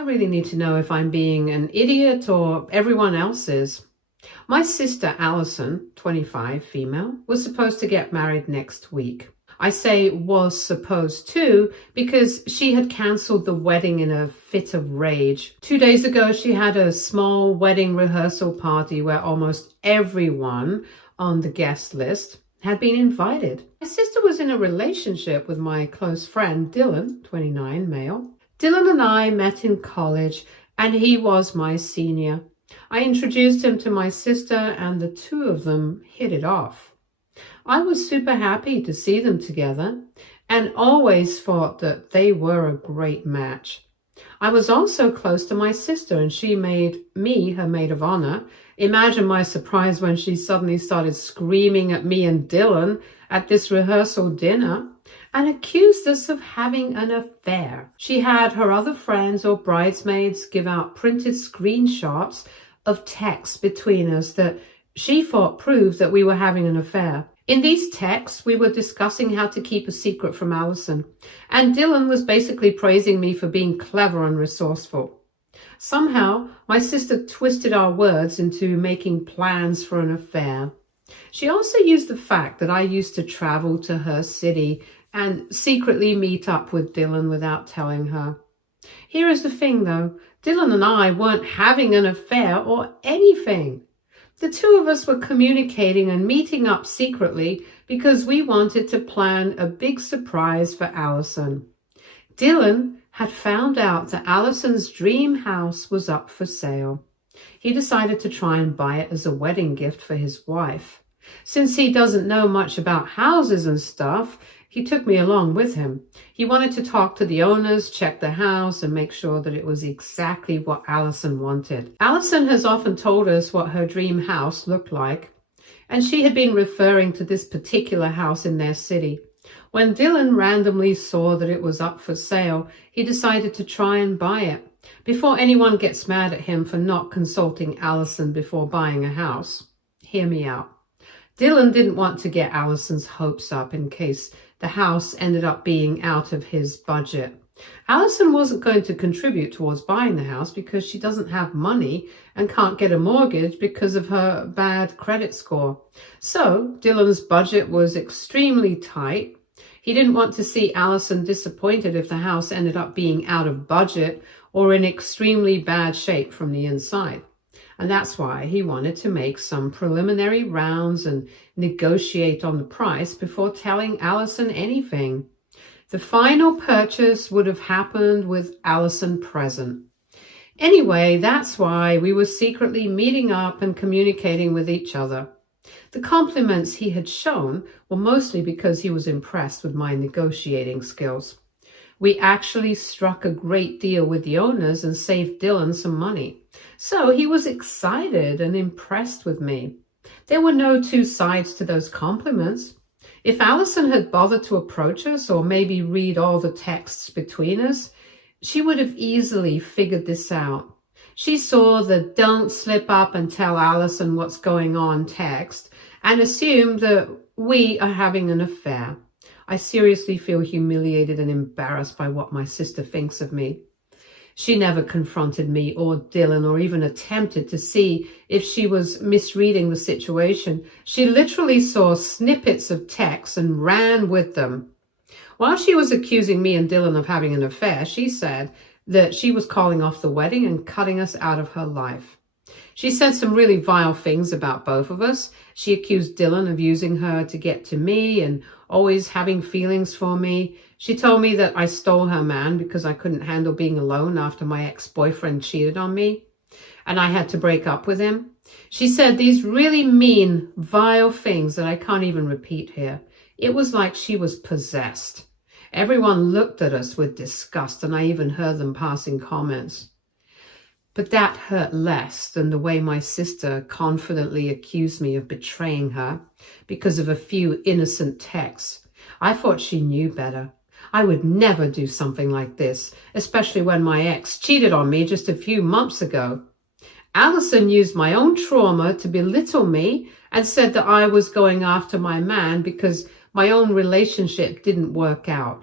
I really need to know if I'm being an idiot or everyone else is. My sister Alison, 25, female, was supposed to get married next week. I say was supposed to because she had cancelled the wedding in a fit of rage. 2 days ago, she had a small wedding rehearsal party where almost everyone on the guest list had been invited. My sister was in a relationship with my close friend Dylan, 29, male. Dylan and I met in college, and he was my senior. I introduced him to my sister, and the two of them hit it off. I was super happy to see them together, and always thought that they were a great match. I was also close to my sister, and she made me her maid of honor. Imagine my surprise when she suddenly started screaming at me and Dylan at this rehearsal dinner and accused us of having an affair. She had her other friends or bridesmaids give out printed screenshots of texts between us that she thought proved that we were having an affair. In these texts, we were discussing how to keep a secret from Alison, and Dylan was basically praising me for being clever and resourceful. Somehow, my sister twisted our words into making plans for an affair. She also used the fact that I used to travel to her city and secretly meet up with Dylan without telling her. Here is the thing though, Dylan and I weren't having an affair or anything. The two of us were communicating and meeting up secretly because we wanted to plan a big surprise for Alison. Dylan had found out that Alison's dream house was up for sale. He decided to try and buy it as a wedding gift for his wife. Since he doesn't know much about houses and stuff, he took me along with him. He wanted to talk to the owners, check the house, and make sure that it was exactly what Alison wanted. Alison has often told us what her dream house looked like, and she had been referring to this particular house in their city. When Dylan randomly saw that it was up for sale, he decided to try and buy it. Before anyone gets mad at him for not consulting Alison before buying a house, hear me out. Dylan didn't want to get Alison's hopes up in case the house ended up being out of his budget. Alison wasn't going to contribute towards buying the house because she doesn't have money and can't get a mortgage because of her bad credit score. So Dylan's budget was extremely tight. He didn't want to see Alison disappointed if the house ended up being out of budget or in extremely bad shape from the inside. And that's why he wanted to make some preliminary rounds and negotiate on the price before telling Alison anything. The final purchase would have happened with Alison present. Anyway, that's why we were secretly meeting up and communicating with each other. The compliments he had shown were mostly because he was impressed with my negotiating skills. We actually struck a great deal with the owners and saved Dylan some money. So he was excited and impressed with me. There were no two sides to those compliments. If Alison had bothered to approach us or maybe read all the texts between us, she would have easily figured this out. She saw the "don't slip up and tell Alison what's going on" text and assumed that we are having an affair. I seriously feel humiliated and embarrassed by what my sister thinks of me. She never confronted me or Dylan or even attempted to see if she was misreading the situation. She literally saw snippets of text and ran with them. While she was accusing me and Dylan of having an affair, she said that she was calling off the wedding and cutting us out of her life. She said some really vile things about both of us. She accused Dylan of using her to get to me and always having feelings for me. She told me that I stole her man because I couldn't handle being alone after my ex-boyfriend cheated on me and I had to break up with him. She said these really mean, vile things that I can't even repeat here. It was like she was possessed. Everyone looked at us with disgust, and I even heard them passing comments. But that hurt less than the way my sister confidently accused me of betraying her because of a few innocent texts. I thought she knew better. I would never do something like this, especially when my ex cheated on me just a few months ago. Alison used my own trauma to belittle me and said that I was going after my man because my own relationship didn't work out.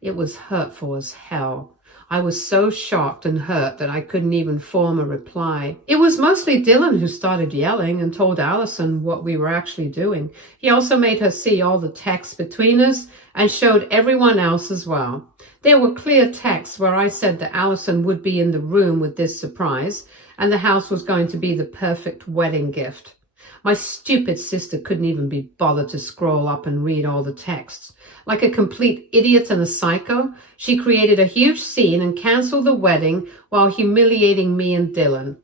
It was hurtful as hell. I was so shocked and hurt that I couldn't even form a reply. It was mostly Dylan who started yelling and told Allison what we were actually doing. He also made her see all the texts between us and showed everyone else as well. There were clear texts where I said that Allison would be in the room with this surprise and the house was going to be the perfect wedding gift. My stupid sister couldn't even be bothered to scroll up and read all the texts. Like a complete idiot and a psycho, she created a huge scene and canceled the wedding while humiliating me and Dylan.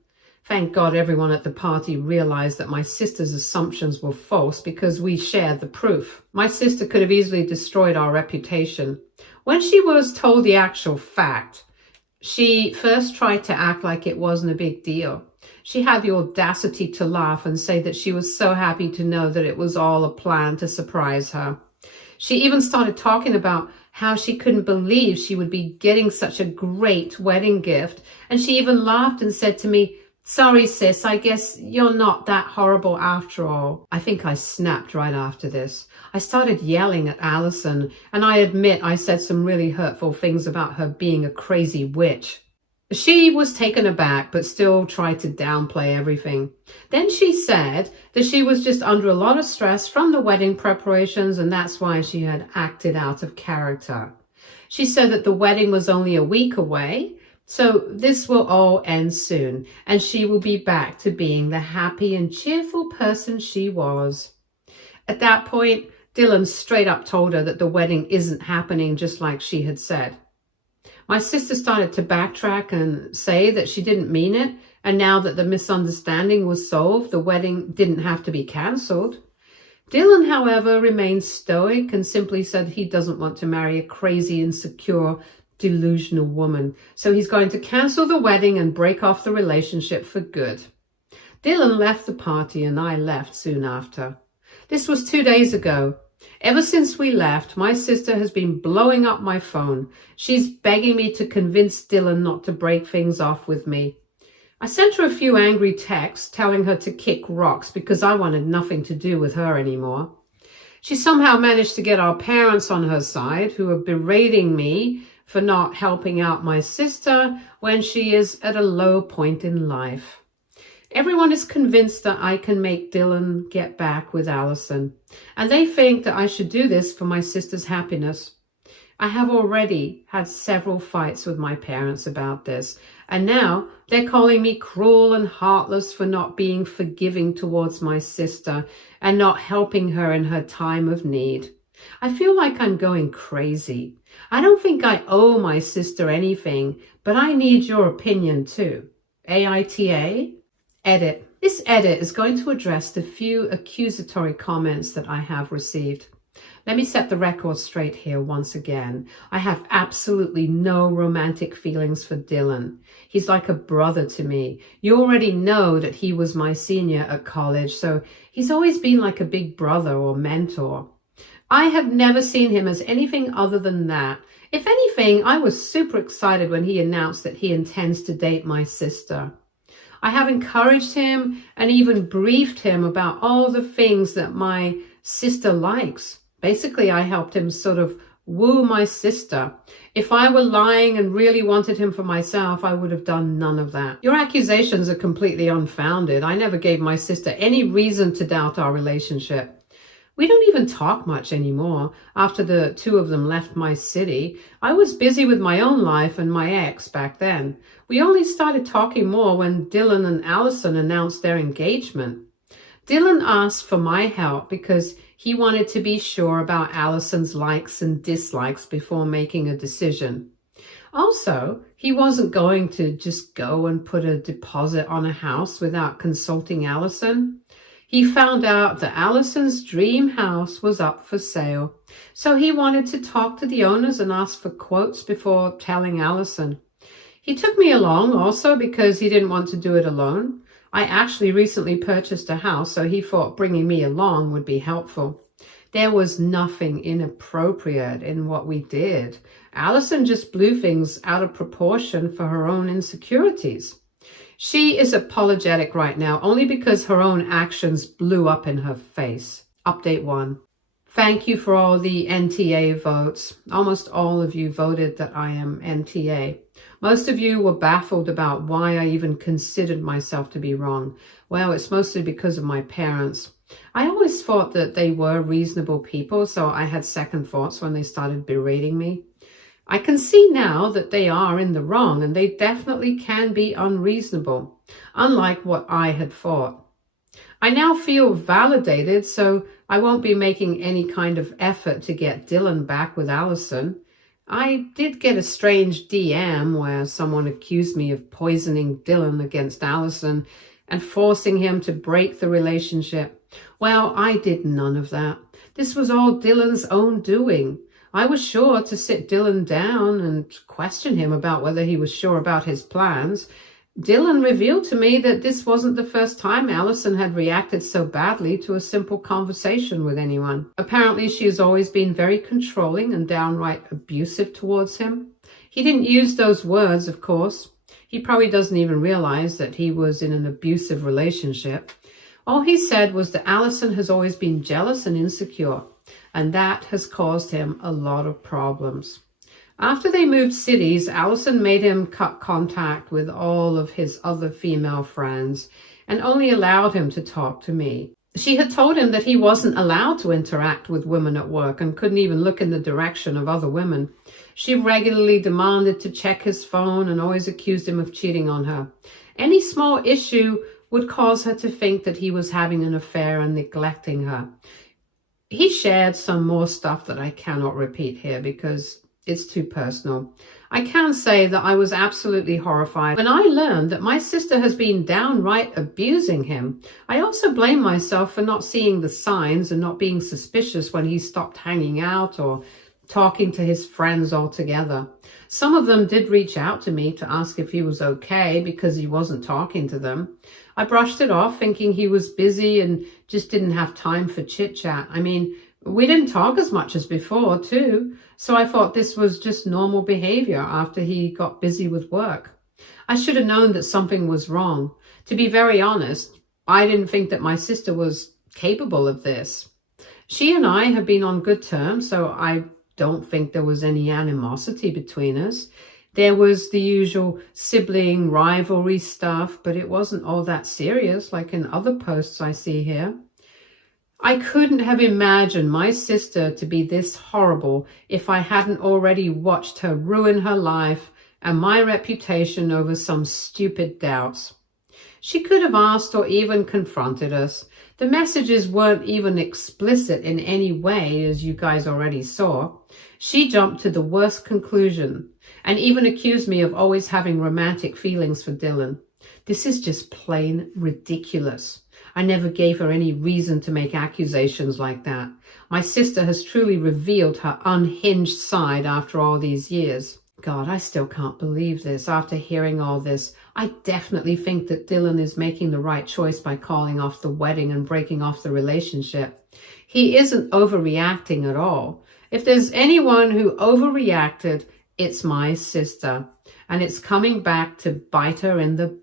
Thank God everyone at the party realized that my sister's assumptions were false because we shared the proof. My sister could have easily destroyed our reputation. When she was told the actual fact, she first tried to act like it wasn't a big deal. She had the audacity to laugh and say that she was so happy to know that it was all a plan to surprise her. She even started talking about how she couldn't believe she would be getting such a great wedding gift. And she even laughed and said to me, "Sorry, sis, I guess you're not that horrible after all." I think I snapped right after this. I started yelling at Allison, and I admit I said some really hurtful things about her being a crazy witch. She was taken aback, but still tried to downplay everything. Then she said that she was just under a lot of stress from the wedding preparations, and that's why she had acted out of character. She said that the wedding was only a week away, so this will all end soon, and she will be back to being the happy and cheerful person she was. At that point, Dylan straight up told her that the wedding isn't happening just like she had said. My sister started to backtrack and say that she didn't mean it, and now that the misunderstanding was solved, the wedding didn't have to be cancelled. Dylan, however, remained stoic and simply said he doesn't want to marry a crazy, insecure, delusional woman, so he's going to cancel the wedding and break off the relationship for good. Dylan left the party and I left soon after. This was 2 days ago. Ever since we left, my sister has been blowing up my phone. She's begging me to convince Dylan not to break things off with me. I sent her a few angry texts telling her to kick rocks because I wanted nothing to do with her anymore. She somehow managed to get our parents on her side, who are berating me for not helping out my sister when she is at a low point in life. Everyone is convinced that I can make Dylan get back with Allison, and they think that I should do this for my sister's happiness. I have already had several fights with my parents about this, and now they're calling me cruel and heartless for not being forgiving towards my sister and not helping her in her time of need. I feel like I'm going crazy. I don't think I owe my sister anything, but I need your opinion too. Aita? Edit. This edit is going to address the few accusatory comments that I have received. Let me set the record straight here once again. I have absolutely no romantic feelings for Dylan. He's like a brother to me. You already know that he was my senior at college, so he's always been like a big brother or mentor. I have never seen him as anything other than that. If anything, I was super excited when he announced that he intends to date my sister. I have encouraged him and even briefed him about all the things that my sister likes. Basically, I helped him sort of woo my sister. If I were lying and really wanted him for myself, I would have done none of that. Your accusations are completely unfounded. I never gave my sister any reason to doubt our relationship. We don't even talk much anymore. After the two of them left my city, I was busy with my own life and my ex back then. We only started talking more when Dylan and Allison announced their engagement. Dylan asked for my help because he wanted to be sure about Allison's likes and dislikes before making a decision. Also, he wasn't going to just go and put a deposit on a house without consulting Allison. He found out that Allison's dream house was up for sale, so he wanted to talk to the owners and ask for quotes before telling Allison. He took me along also because he didn't want to do it alone. I actually recently purchased a house, so he thought bringing me along would be helpful. There was nothing inappropriate in what we did. Allison just blew things out of proportion for her own insecurities. She is apologetic right now only because her own actions blew up in her face. Update 1. Thank you for all the NTA votes. Almost all of you voted that I am NTA. Most of you were baffled about why I even considered myself to be wrong. Well, it's mostly because of my parents. I always thought that they were reasonable people, so I had second thoughts when they started berating me. I can see now that they are in the wrong, and they definitely can be unreasonable, unlike what I had thought. I now feel validated, so I won't be making any kind of effort to get Dylan back with Allison. I did get a strange DM where someone accused me of poisoning Dylan against Allison and forcing him to break the relationship. Well, I did none of that. This was all Dylan's own doing. I was sure to sit Dylan down and question him about whether he was sure about his plans. Dylan revealed to me that this wasn't the first time Allison had reacted so badly to a simple conversation with anyone. Apparently, she has always been very controlling and downright abusive towards him. He didn't use those words, of course. He probably doesn't even realize that he was in an abusive relationship. All he said was that Allison has always been jealous and insecure, and that has caused him a lot of problems. After they moved cities, Allison made him cut contact with all of his other female friends and only allowed him to talk to me. She had told him that he wasn't allowed to interact with women at work and couldn't even look in the direction of other women. She regularly demanded to check his phone and always accused him of cheating on her. Any small issue would cause her to think that he was having an affair and neglecting her. He shared some more stuff that I cannot repeat here because it's too personal. I can say that I was absolutely horrified when I learned that my sister has been downright abusing him. I also blame myself for not seeing the signs and not being suspicious when he stopped hanging out or talking to his friends altogether. Some of them did reach out to me to ask if he was okay because he wasn't talking to them. I brushed it off thinking he was busy and just didn't have time for chit-chat. I mean, we didn't talk as much as before, too, so I thought this was just normal behavior after he got busy with work. I should have known that something was wrong. To be very honest, I didn't think that my sister was capable of this. She and I have been on good terms, so I don't think there was any animosity between us. There was the usual sibling rivalry stuff, but it wasn't all that serious like in other posts I see here. I couldn't have imagined my sister to be this horrible if I hadn't already watched her ruin her life and my reputation over some stupid doubts. She could have asked or even confronted us. The messages weren't even explicit in any way, as you guys already saw. She jumped to the worst conclusion and even accused me of always having romantic feelings for Dylan. This is just plain ridiculous. I never gave her any reason to make accusations like that. My sister has truly revealed her unhinged side after all these years. God, I still can't believe this. After hearing all this, I definitely think that Dylan is making the right choice by calling off the wedding and breaking off the relationship. He isn't overreacting at all. If there's anyone who overreacted, it's my sister. And it's coming back to bite her in the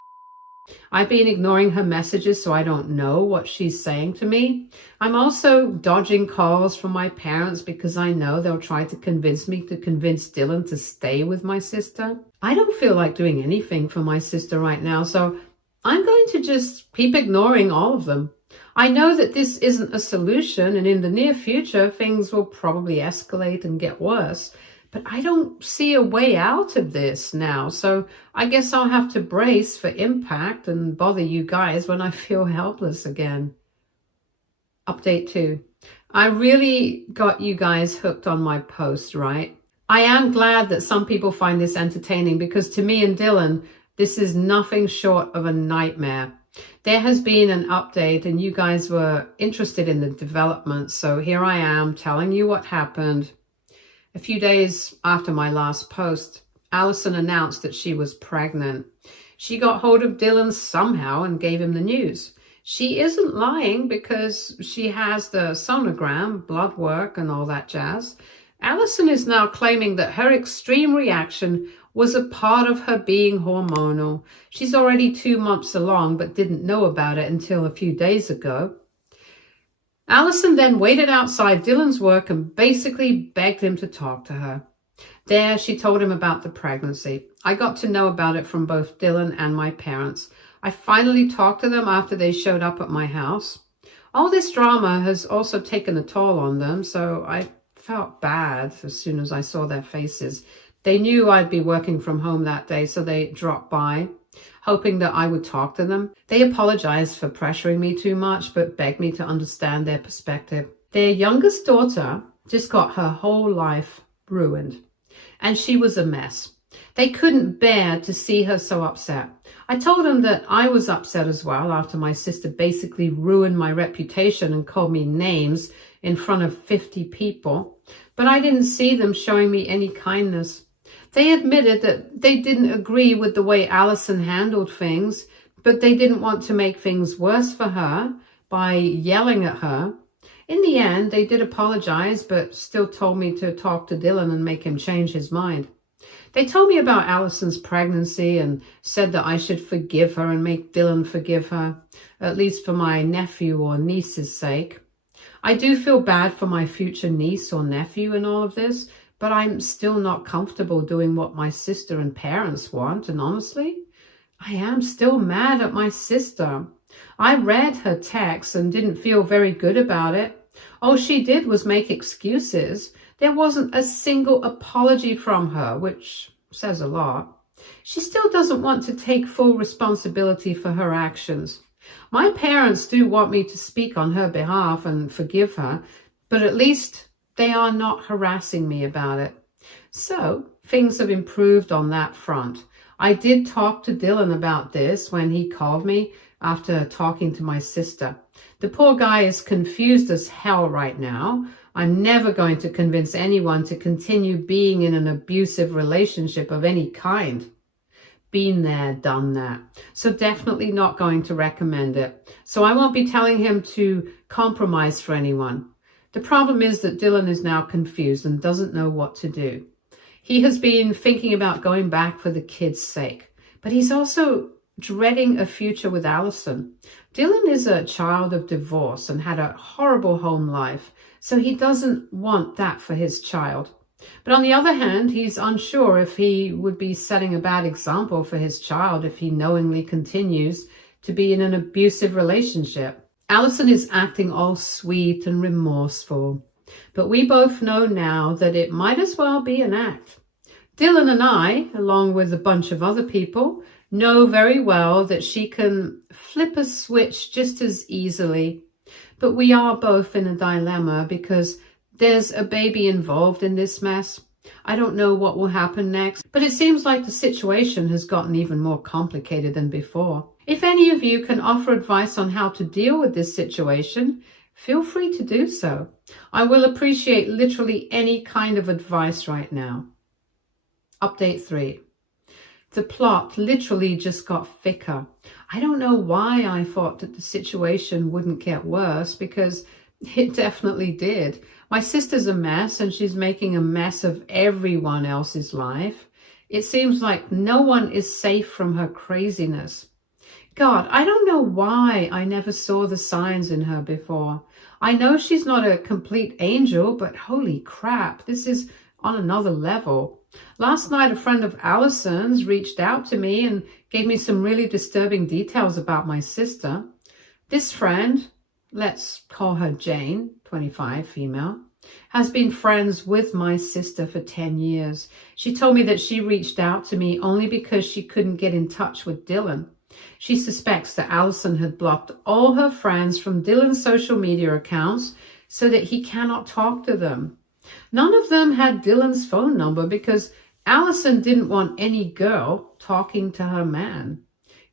I've been ignoring her messages so I don't know what she's saying to me. I'm also dodging calls from my parents because I know they'll try to convince me to convince Dylan to stay with my sister. I don't feel like doing anything for my sister right now, so I'm going to just keep ignoring all of them. I know that this isn't a solution, and in the near future, things will probably escalate and get worse. But I don't see a way out of this now, so I guess I'll have to brace for impact and bother you guys when I feel helpless again. Update 2. I really got you guys hooked on my post, right? I am glad that some people find this entertaining because to me and Dylan, this is nothing short of a nightmare. There has been an update and you guys were interested in the developments, so here I am telling you what happened. A few days after my last post, Allison announced that she was pregnant. She got hold of Dylan somehow and gave him the news. She isn't lying because she has the sonogram, blood work, and all that jazz. Allison is now claiming that her extreme reaction was a part of her being hormonal. She's already 2 months along but didn't know about it until a few days ago. Allison then waited outside Dylan's work and basically begged him to talk to her. There, she told him about the pregnancy. I got to know about it from both Dylan and my parents. I finally talked to them after they showed up at my house. All this drama has also taken a toll on them, so I felt bad as soon as I saw their faces. They knew I'd be working from home that day, so they dropped by, hoping that I would talk to them. They apologized for pressuring me too much, but begged me to understand their perspective. Their youngest daughter just got her whole life ruined, and she was a mess. They couldn't bear to see her so upset. I told them that I was upset as well after my sister basically ruined my reputation and called me names in front of 50 people, but I didn't see them showing me any kindness. They admitted that they didn't agree with the way Allison handled things, but they didn't want to make things worse for her by yelling at her. In the end, they did apologize, but still told me to talk to Dylan and make him change his mind. They told me about Allison's pregnancy and said that I should forgive her and make Dylan forgive her, at least for my nephew or niece's sake. I do feel bad for my future niece or nephew in all of this, but I'm still not comfortable doing what my sister and parents want, and honestly, I am still mad at my sister. I read her text and didn't feel very good about it. All she did was make excuses. There wasn't a single apology from her, which says a lot. She still doesn't want to take full responsibility for her actions. My parents do want me to speak on her behalf and forgive her, but at least they are not harassing me about it. So things have improved on that front. I did talk to Dylan about this when he called me after talking to my sister. The poor guy is confused as hell right now. I'm never going to convince anyone to continue being in an abusive relationship of any kind. Been there, done that. So definitely not going to recommend it. So I won't be telling him to compromise for anyone. The problem is that Dylan is now confused and doesn't know what to do. He has been thinking about going back for the kids' sake, but he's also dreading a future with Allison. Dylan is a child of divorce and had a horrible home life, so he doesn't want that for his child. But on the other hand, he's unsure if he would be setting a bad example for his child if he knowingly continues to be in an abusive relationship. Allison is acting all sweet and remorseful, but we both know now that it might as well be an act. Dylan and I, along with a bunch of other people, know very well that she can flip a switch just as easily. But we are both in a dilemma because there's a baby involved in this mess. I don't know what will happen next, but it seems like the situation has gotten even more complicated than before. If any of you can offer advice on how to deal with this situation, feel free to do so. I will appreciate literally any kind of advice right now. Update 3. The plot literally just got thicker. I don't know why I thought that the situation wouldn't get worse, because it definitely did. My sister's a mess and she's making a mess of everyone else's life. It seems like no one is safe from her craziness. God, I don't know why I never saw the signs in her before. I know she's not a complete angel, but holy crap, this is on another level. Last night, a friend of Allison's reached out to me and gave me some really disturbing details about my sister. This friend, let's call her Jane, 25, female, has been friends with my sister for 10 years. She told me that she reached out to me only because she couldn't get in touch with Dylan. She suspects that Allison had blocked all her friends from Dylan's social media accounts so that he cannot talk to them. None of them had Dylan's phone number because Allison didn't want any girl talking to her man.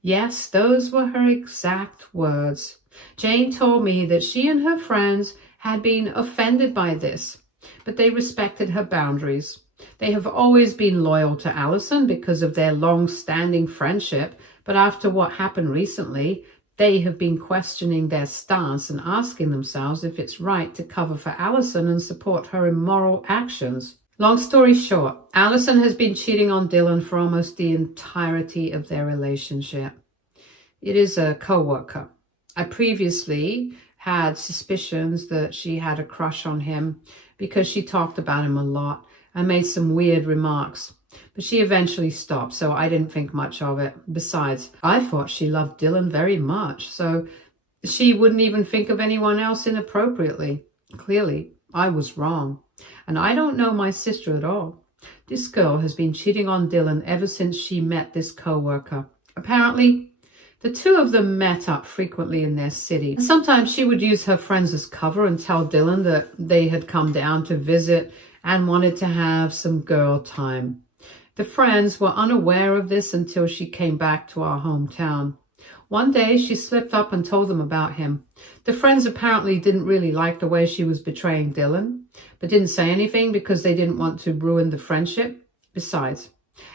Yes, those were her exact words. Jane told me that she and her friends had been offended by this, but they respected her boundaries. They have always been loyal to Allison because of their long-standing friendship, but after what happened recently, they have been questioning their stance and asking themselves if it's right to cover for Allison and support her immoral actions. Long story short, Allison has been cheating on Dylan for almost the entirety of their relationship. It is a co-worker. I previously had suspicions that she had a crush on him because she talked about him a lot and made some weird remarks. But she eventually stopped, so I didn't think much of it. Besides, I thought she loved Dylan very much, so she wouldn't even think of anyone else inappropriately. Clearly, I was wrong. And I don't know my sister at all. This girl has been cheating on Dylan ever since she met this co-worker. Apparently, the two of them met up frequently in their city. And sometimes she would use her friends as cover and tell Dylan that they had come down to visit and wanted to have some girl time. The friends were unaware of this until she came back to our hometown. One day, she slipped up and told them about him. The friends apparently didn't really like the way she was betraying Dylan, but didn't say anything because they didn't want to ruin the friendship. Besides,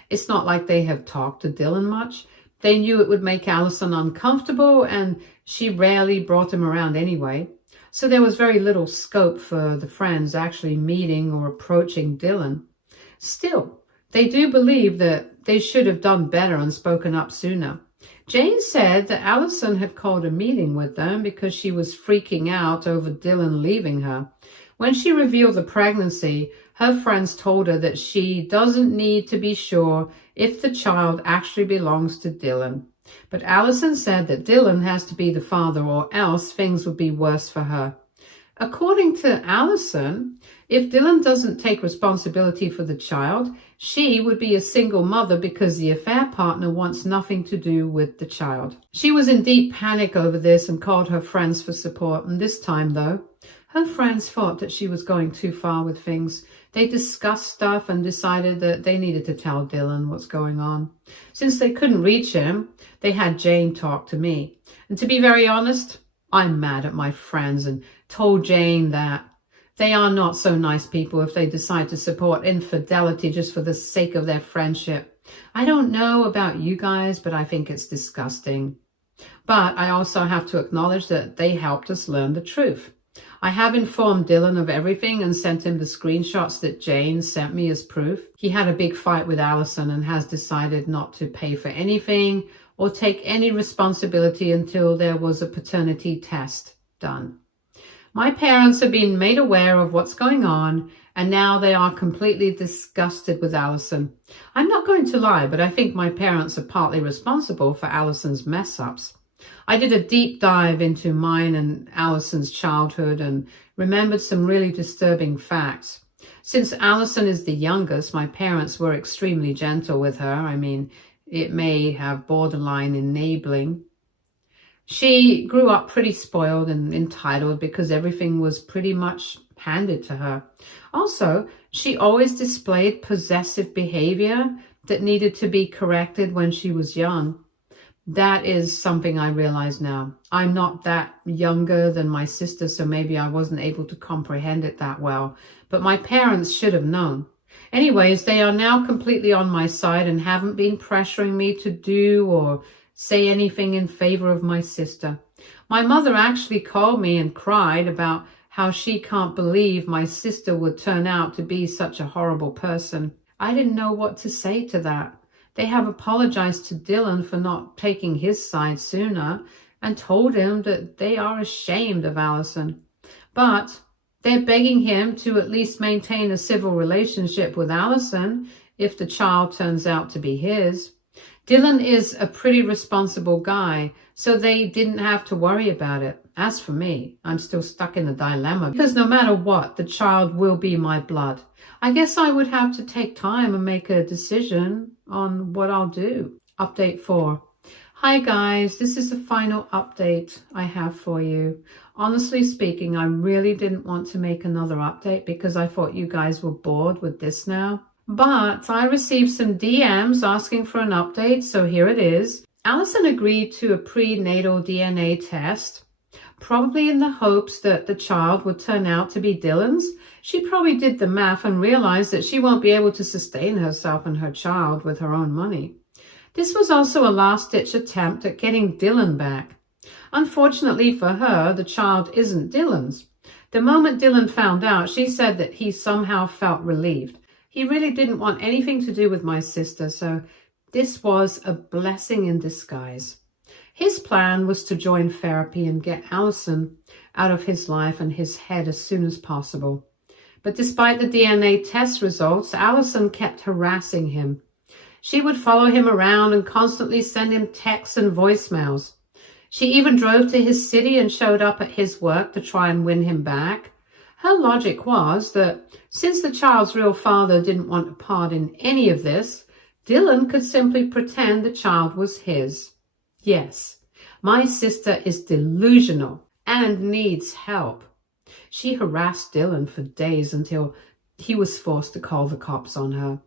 it's not like they have talked to Dylan much. They knew it would make Allison uncomfortable, and she rarely brought him around anyway. So there was very little scope for the friends actually meeting or approaching Dylan. Still, they do believe that they should have done better and spoken up sooner. Jane said that Allison had called a meeting with them because she was freaking out over Dylan leaving her. When she revealed the pregnancy, her friends told her that she doesn't need to be sure if the child actually belongs to Dylan. But Allison said that Dylan has to be the father or else things would be worse for her. According to Allison, if Dylan doesn't take responsibility for the child, she would be a single mother because the affair partner wants nothing to do with the child. She was in deep panic over this and called her friends for support. And this time, though, her friends thought that she was going too far with things. They discussed stuff and decided that they needed to tell Dylan what's going on. Since they couldn't reach him, they had Jane talk to me. And to be very honest, I'm mad at my friends and told Jane that they are not so nice people if they decide to support infidelity just for the sake of their friendship. I don't know about you guys, but I think it's disgusting. But I also have to acknowledge that they helped us learn the truth. I have informed Dylan of everything and sent him the screenshots that Jane sent me as proof. He had a big fight with Allison and has decided not to pay for anything or take any responsibility until there was a paternity test done. My parents have been made aware of what's going on, and now they are completely disgusted with Allison. I'm not going to lie, but I think my parents are partly responsible for Allison's mess-ups. I did a deep dive into mine and Allison's childhood and remembered some really disturbing facts. Since Allison is the youngest, my parents were extremely gentle with her. I mean, it may have borderline enabling. She grew up pretty spoiled and entitled because everything was pretty much handed to her. Also, she always displayed possessive behavior that needed to be corrected when she was young. That is something I realize now. I'm not that younger than my sister, so maybe I wasn't able to comprehend it that well. But my parents should have known. Anyways, they are now completely on my side and haven't been pressuring me to do or say anything in favor of my sister. My mother actually called me and cried about how she can't believe my sister would turn out to be such a horrible person. I didn't know what to say to that. They have apologized to Dylan for not taking his side sooner and told him that they are ashamed of Allison. But they're begging him to at least maintain a civil relationship with Allison if the child turns out to be his. Dylan is a pretty responsible guy, so they didn't have to worry about it. As for me, I'm still stuck in a dilemma because no matter what, the child will be my blood. I guess I would have to take time and make a decision on what I'll do. Update 4. Hi guys, this is the final update I have for you. Honestly speaking, I really didn't want to make another update because I thought you guys were bored with this now. But I received some DMs asking for an update, so here it is. Allison agreed to a prenatal DNA test, probably in the hopes that the child would turn out to be Dylan's. She probably did the math and realized that she won't be able to sustain herself and her child with her own money. This was also a last-ditch attempt at getting Dylan back. Unfortunately for her, the child isn't Dylan's. The moment Dylan found out, she said that he somehow felt relieved. He really didn't want anything to do with my sister, so this was a blessing in disguise. His plan was to join therapy and get Allison out of his life and his head as soon as possible. But despite the DNA test results, Alison kept harassing him. She would follow him around and constantly send him texts and voicemails. She even drove to his city and showed up at his work to try and win him back. Her logic was that since the child's real father didn't want a part in any of this, Dylan could simply pretend the child was his. Yes, my sister is delusional and needs help. She harassed Dylan for days until he was forced to call the cops on her.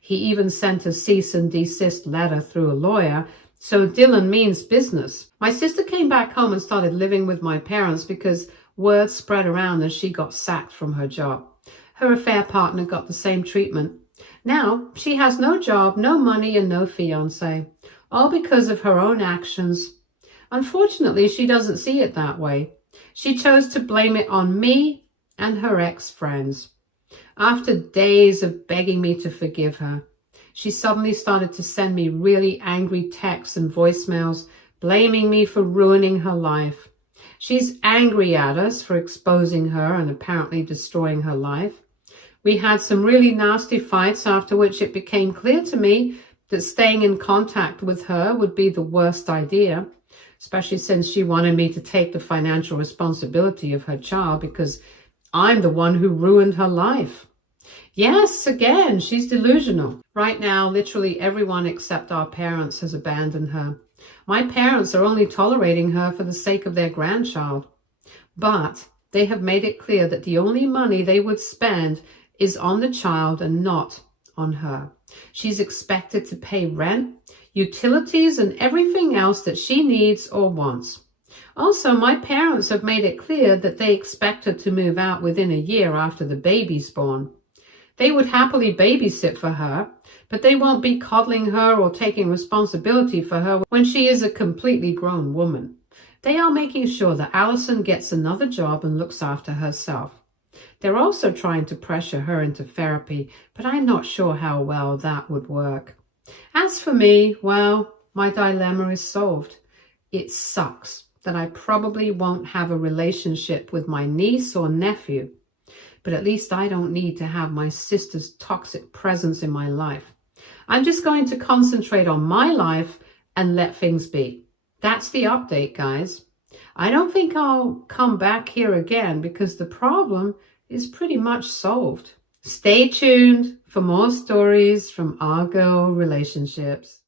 He even sent a cease and desist letter through a lawyer, so Dylan means business. My sister came back home and started living with my parents because word spread around that she got sacked from her job. Her affair partner got the same treatment. Now she has no job, no money, and no fiancé, all because of her own actions. Unfortunately, she doesn't see it that way. She chose to blame it on me and her ex-friends. After days of begging me to forgive her, she suddenly started to send me really angry texts and voicemails, blaming me for ruining her life. She's angry at us for exposing her and apparently destroying her life. We had some really nasty fights, after which it became clear to me that staying in contact with her would be the worst idea, especially since she wanted me to take the financial responsibility of her child because I'm the one who ruined her life. Yes, again, she's delusional. Right now, literally everyone except our parents has abandoned her. My parents are only tolerating her for the sake of their grandchild. But they have made it clear that the only money they would spend is on the child and not on her. She's expected to pay rent, utilities, and everything else that she needs or wants. Also, my parents have made it clear that they expect her to move out within a year after the baby's born. They would happily babysit for her, but they won't be coddling her or taking responsibility for her when she is a completely grown woman. They are making sure that Alison gets another job and looks after herself. They're also trying to pressure her into therapy, but I'm not sure how well that would work. As for me, well, my dilemma is solved. It sucks that I probably won't have a relationship with my niece or nephew, but at least I don't need to have my sister's toxic presence in my life. I'm just going to concentrate on my life and let things be. That's the update, guys. I don't think I'll come back here again because the problem is pretty much solved. Stay tuned for more stories from our girl relationships.